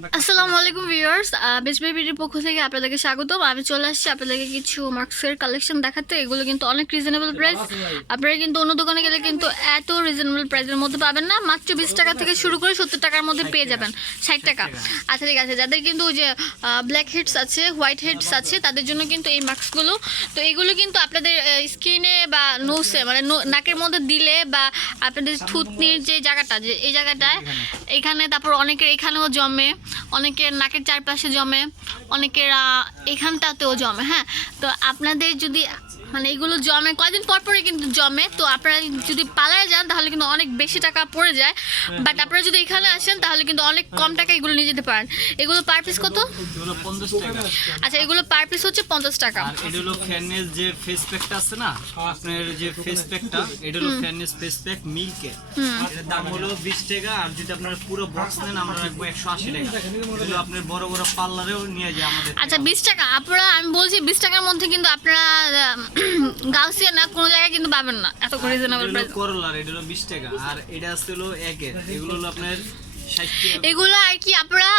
আসসালামু আলাইকুম viewers, best by বিডির পক্ষ থেকে আপনাদেরকে স্বাগতম। আমি চলে আসছি আপনাদেরকে কিছু মাস্কের কালেকশন দেখাতে। এগুলো কিন্তু অনেক রিজনেবল প্রাইস। আপনারা কিন্তু অন্য দোকানে গেলে কিন্তু এত রিজনেবল প্রাইসের মধ্যে পাবেন না। মাত্র 20 টাকা থেকে শুরু করে 70 টাকার মধ্যে পেয়ে যাবেন। 60 টাকা। আচ্ছা ঠিক আছে, যাদের কিন্তু ওই যে ব্ল্যাক হেডস আছে, হোয়াইট হেডস আছে, তাদের জন্য কিন্তু এই মাস্কগুলো। তো এগুলো কিন্তু আপনাদের স্কিনে বা নোসে মানে নাকের মধ্যে দিলে বা আপনাদের থুতনির যে জায়গাটা, যে এই জায়গাটায় এখানে, তারপর অনেকের এখানেও জমে, অনেকের নাকের চারপাশে জমে, অনেকের এখানটাতেও জমে। হ্যাঁ, তো আপনাদের যদি মানে এগুলো জমে কয়দিন পর পরে কিন্তু জমে, তো আপনারা যদি পার্লারে যান তাহলে কিন্তু অনেক বেশি টাকা পড়ে যায়। বাট আপনারা যদি এখানে আসেন তাহলে কিন্তু অনেক কম টাকা এগুলো নিয়ে যেতে পারেন। এগুলো পার পিস কত? এগুলো 50 টাকা। আচ্ছা, এগুলো পার পিস হচ্ছে 50 টাকা। আর এটা হলো ফেয়ারনেস যে ফেস প্যাকটা আছে না, আপনার যে ফেস প্যাকটা, এটা হলো ফেয়ারনেস ফেস প্যাক মিল্কের। এর দাম হলো 20 টাকা। আর যদি আপনারা পুরো বক্স নেন আমরা রাখবো 180 টাকা। এগুলো আপনার বড় বড় পার্লারেও নিয়ে যায় আমাদের। আচ্ছা 20 টাকা। আপনারা, আমি বলছি 20 টাকার মধ্যে কিন্তু আপনারা গাউসিয়া না কোনো জায়গায় কিন্তু পাবেন না এত রিজনেবল প্রাইস। করলার এটা হলো 20 টাকা। আর এটা আছে হলো একের, এগুলো হলো আপনার 60 টাকা। এগুলো আর কি আপনারা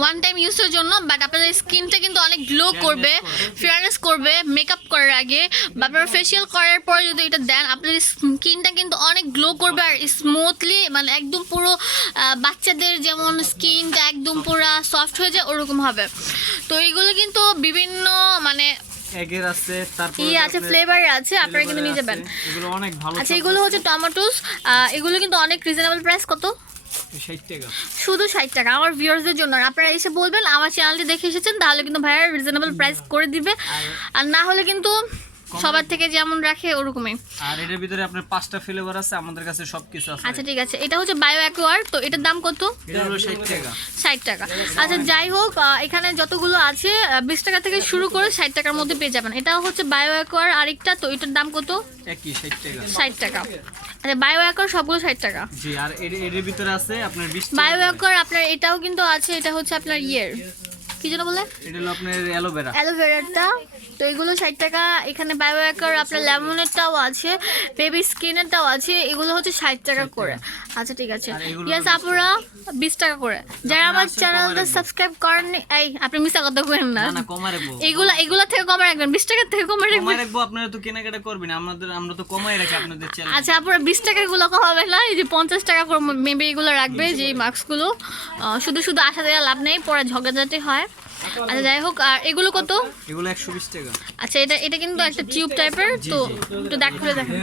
ওয়ান টাইম ইউজের জন্য, বাট আপনাদের স্কিনটা কিন্তু অনেক গ্লো করবে, ফেয়ারনেস করবে মেকআপ করার আগে বা আপনারা ফেসিয়াল করার পর যদি এটা দেন আপনাদের স্কিনটা কিন্তু অনেক গ্লো করবে আর স্মুথলি, মানে একদম পুরো বাচ্চাদের যেমন স্কিনটা একদম পুরো সফট হয়ে যায় ওরকম হবে। তো এইগুলো কিন্তু বিভিন্ন মানে এগের আছে, তারপর আছে, ফ্লেভার আছে, আপনারা কিন্তু নিয়ে যাবেন। এগুলো অনেক ভালো। আচ্ছা, এগুলো হচ্ছে টমেটোস। এগুলো কিন্তু অনেক রিজনেবল প্রাইস। কত? 60 টাকা। শুধু 60 টাকা আমার ভিউয়ার্সদের জন্য। আপনারা এসে বলবেন আমার চ্যানেলটি দেখে এসেছেন, তাহলে কিন্তু ভাইয়া রিজনেবল প্রাইস করে দিবে। আর না হলে কিন্তু সবার থেকে যেমন রাখে ওরকমই। আর এটার ভিতরে আপনার 5টা ফ্লেভার আছে, আমাদের কাছে সবকিছু আছে। আচ্ছা ঠিক আছে, এটা হচ্ছে বায়ো অ্যাকোয়ার। তো এটার দাম কত? এটা হলো 60 টাকা। 60 টাকা। আচ্ছা যাই হোক, এখানে যতগুলো আছে 20 টাকা থেকে শুরু করে 60 টাকার মধ্যে পেয়ে যাবেন। এটা হচ্ছে বায়ো অ্যাকোয়ার আরেকটা। তো এটার দাম কত? একই 60 টাকা। 60 টাকা। আচ্ছা, বায়ো অ্যাকোয়ার সবগুলো 60 টাকা। জি, আর এর ভিতরে আছে আপনার 20 টাকা। বায়ো অ্যাকোয়ার আপনার এটাও কিন্তু আছে। এটা হচ্ছে আপনার কি যেন বলে, এটা হলো আপনার অ্যালোভেরা। অ্যালোভেরাটা। তো এগুলো 60 টাকা। এখানে বায়ো অ্যাকোয়ার আপনার লেমনেরটাও আছে, বেবি স্কিনেরটাও আছে। এগুলো হচ্ছে 60 টাকা করে। আচ্ছা ঠিক আছে, ইয়েস আপুরা 20 টাকা করে। যারা আমার চ্যানেলটা সাবস্ক্রাইব করেননি, এই আপনি মিছা কথা করেন না, না কমায় রাখবো। এগুলা থেকে কমে রাখবেন, 20 টাকা থেকে কমে রাখবেন। কমায় রাখবো, আপনারা তো কেনাকাটা করবেন, আমরা তো কমায় রাখি আপনাদের চ্যানেল। আচ্ছা আপুরা 20 টাকার গুলো কমাবে না, এই যে 50 টাকা করে মেবি এগুলো রাখবে, যে মাস্কগুলো। শুধু শুধু আসা দেওয়া লাভ নেই, পরে ঝগড়াঝাটি হয়। আচ্ছা যাই হোক, আর এগুলো কত? এগুলো 120 টাকা। আচ্ছা, এটা কিন্তু একটা টিউব টাইপের। তো একটু খুলে দেখেন।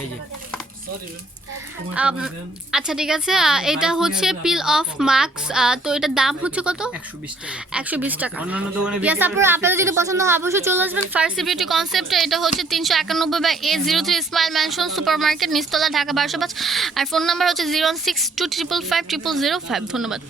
এই যে আচ্ছা ঠিক আছে, এটা হচ্ছে পিল অফ মাস্ক। তো এটার দাম হচ্ছে কত? 120 টাকা। 120 টাকা। অন্যান্য দোকানে ইয়েস আপুরা, আপনাদের যদি পছন্দ হয় অবশ্যই চলে আসবেন ফার্স্ট বিউটি কনসেপ্টে। এটা হচ্ছে 391/A03 smile mansion super market, নিচতলা, ঢাকা 1205। আর ফোন নাম্বার হচ্ছে 01625550005। ধন্যবাদ।